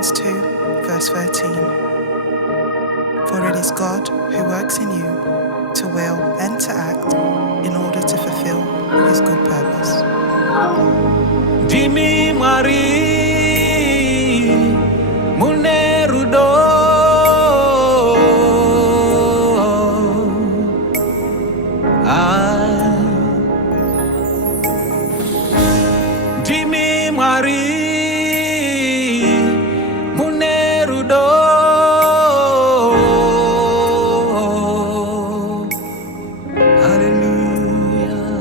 Philippians 2, verse 13. For it is God who works in you to will and to act in order to fulfill his good purpose. Jimmy Marie Munerudo Jimmy Marie Munerudo Hallelujah.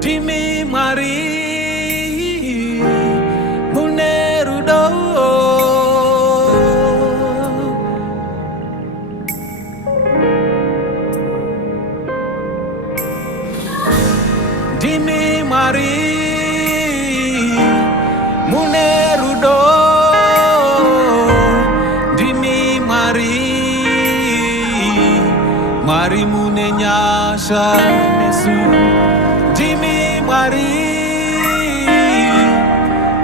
Jimmy Marie Munerudo Jimmy Marie Munerudo Jimmy Marie Mari Munenyasha Yesu Jimmy Marie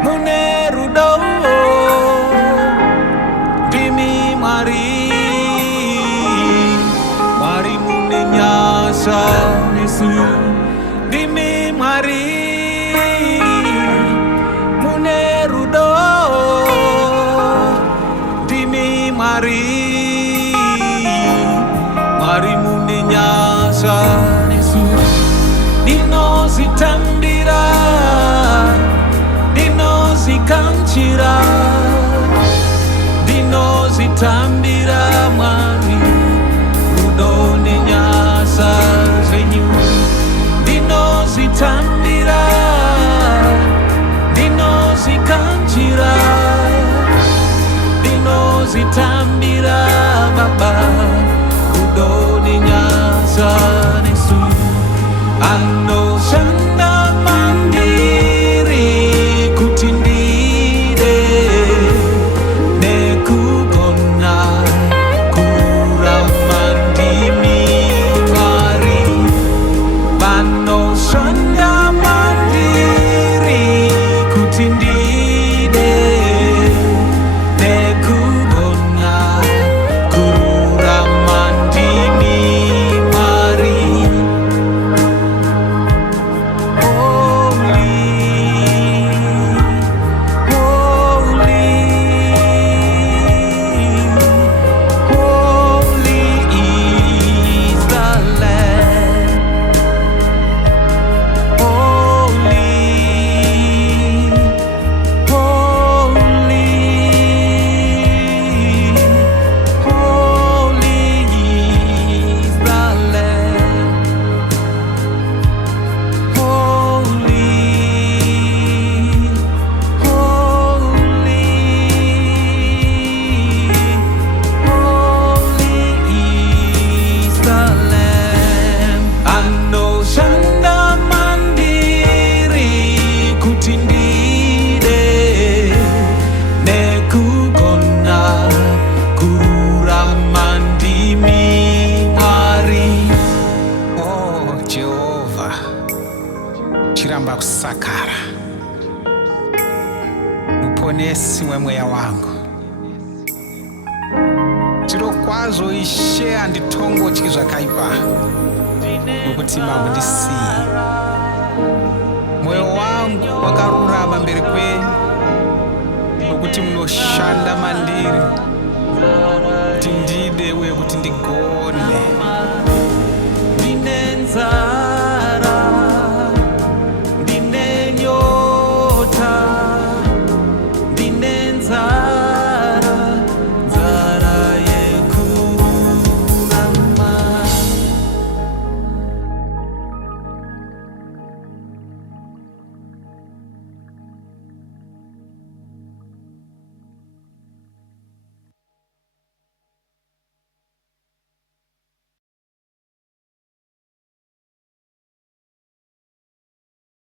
Munerudo Jimmy Marie Mari Munenyasha Yesu Jimmy Marie Munerudo Jimmy Marie Mari Munenyasha Yesu Dino zitambira Dino zikanchira Dino zitambira Mari Udone nyasa zenyu Dino zitambira Dino zikanchira Dino zitambira Baba Udone nyasa nesu Ano shanda mandiri kutindide nekugona kuramandimi mari Bano shanda mandiri kutindide nekugona kuramandimi mari Chiramba kusakara muponesi wemweya wangu chiro kwazo ishe anditongo chiki zvakaipa nokuti mamundisiyi mwoyo wangu wakarurama mberi kwenyu nokuti munoshanda mandiri kuti ndide uye kuti ndigone